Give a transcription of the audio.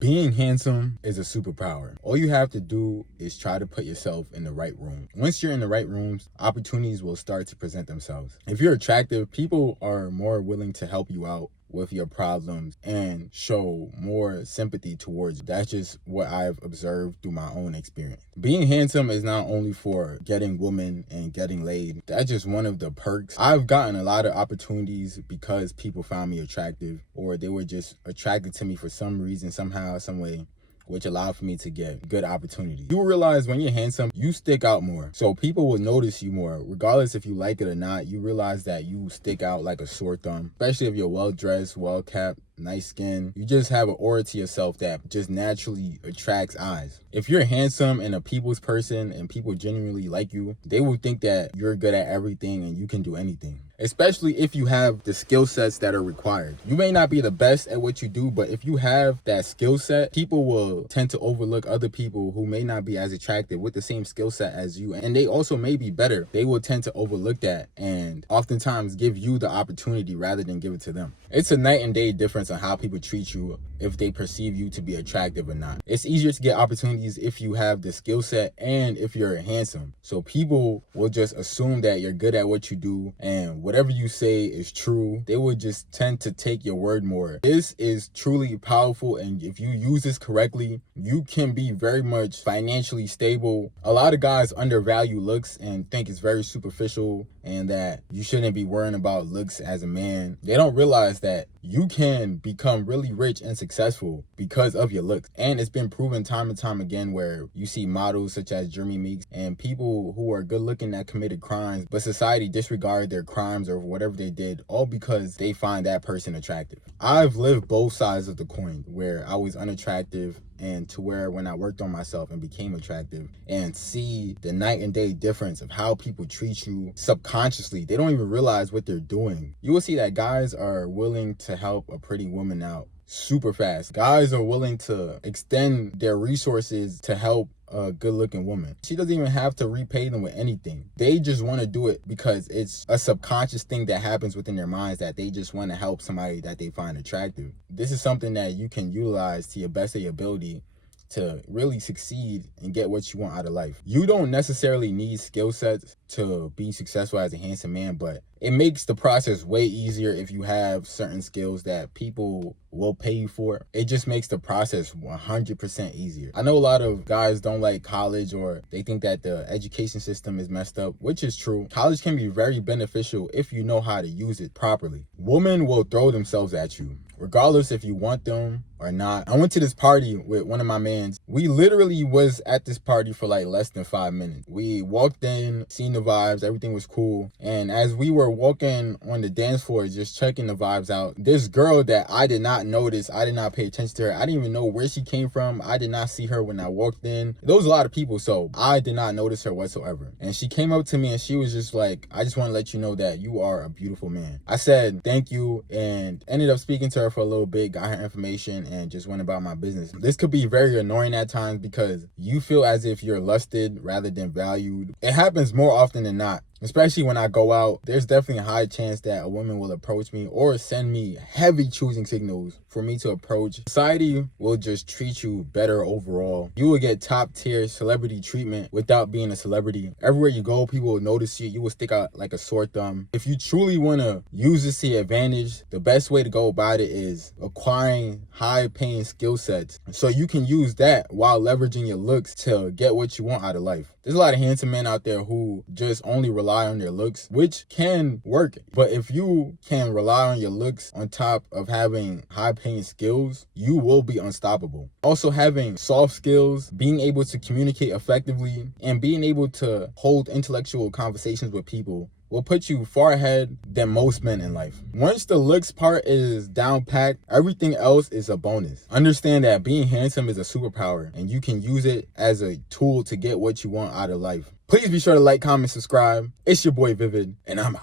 Being handsome is a superpower. All you have to do is try to put yourself in the right room. Once you're in the right rooms, opportunities will start to present themselves. If you're attractive, people are more willing to help you out with your problems and show more sympathy towards you. That's just what I've observed through my own experience. Being handsome is not only for getting women and getting laid. That's just one of the perks. I've gotten a lot of opportunities because people found me attractive, or they were just attracted to me for some reason, somehow, some way, which allowed for me to get good opportunities. You will realize when you're handsome, you stick out more. So people will notice you more. Regardless if you like it or not, you realize that you stick out like a sore thumb, especially if you're well-dressed, well-kept, nice skin. You just have an aura to yourself that just naturally attracts eyes. If you're handsome and a people's person and people genuinely like you, they will think that you're good at everything and you can do anything. Especially if you have the skill sets that are required. You may not be the best at what you do, but if you have that skill set, people will tend to overlook other people who may not be as attractive with the same skill set as you, and they also may be better. They will tend to overlook that and oftentimes give you the opportunity rather than give it to them. It's a night and day difference on how people treat you if they perceive you to be attractive or not. It's easier to get opportunities if you have the skill set and if you're handsome. So people will just assume that you're good at what you do, and whatever you say is true. They will just tend to take your word more. This is truly powerful, and if you use this correctly, you can be very much financially stable. A lot of guys undervalue looks and think it's very superficial and that you shouldn't be worrying about looks as a man. They don't realize that you can become really rich and successful because of your looks. And it's been proven time and time again where you see models such as Jeremy Meeks and people who are good looking that committed crimes, but society disregarded their crimes or whatever they did, all because they find that person attractive. I've lived both sides of the coin, where I was unattractive and to where when I worked on myself and became attractive, and see the night and day difference of how people treat you subconsciously. They don't even realize what they're doing. You will see that guys are willing to help a pretty woman out super fast. Guys are willing to extend their resources to help a good-looking woman. She doesn't even have to repay them with anything. They just want to do it because it's a subconscious thing that happens within their minds, that they just want to help somebody that they find attractive. This is something that you can utilize to your best of your ability to really succeed and get what you want out of life. You don't necessarily need skill sets to be successful as a handsome man, but it makes the process way easier if you have certain skills that people will pay you for. It just makes the process 100% easier. I know a lot of guys don't like college, or they think that the education system is messed up, which is true. College can be very beneficial if you know how to use it properly. Women will throw themselves at you, regardless if you want them or not. I went to this party with one of my mans. We literally was at this party for like less than 5 minutes. We walked in, seen the vibes, everything was cool. And as we were walking on the dance floor, just checking the vibes out, this girl that I did not notice, I did not pay attention to her. I didn't even know where she came from. I did not see her when I walked in. There was a lot of people, so I did not notice her whatsoever. And she came up to me and she was just like, "I just want to let you know that you are a beautiful man." I said, "Thank you," and ended up speaking to her for a little bit, got her information, and just went about my business. This could be very annoying at times because you feel as if you're lusted rather than valued. It happens more often than not. Especially when I go out, there's definitely a high chance that a woman will approach me or send me heavy choosing signals for me to approach. Society will just treat you better overall. You will get top tier celebrity treatment without being a celebrity. Everywhere you go, people will notice you. You will stick out like a sore thumb. If you truly want to use this to your advantage, the best way to go about it is acquiring high paying skill sets so you can use that while leveraging your looks to get what you want out of life. There's a lot of handsome men out there who just only rely on their looks, which can work. But if you can rely on your looks on top of having high-paying skills, you will be unstoppable. Also, having soft skills, being able to communicate effectively, and being able to hold intellectual conversations with people will put you far ahead than most men in life. Once the looks part is down packed, everything else is a bonus. Understand that being handsome is a superpower, and you can use it as a tool to get what you want out of life. Please be sure to like, comment, subscribe. It's your boy Vivid, and I'm out.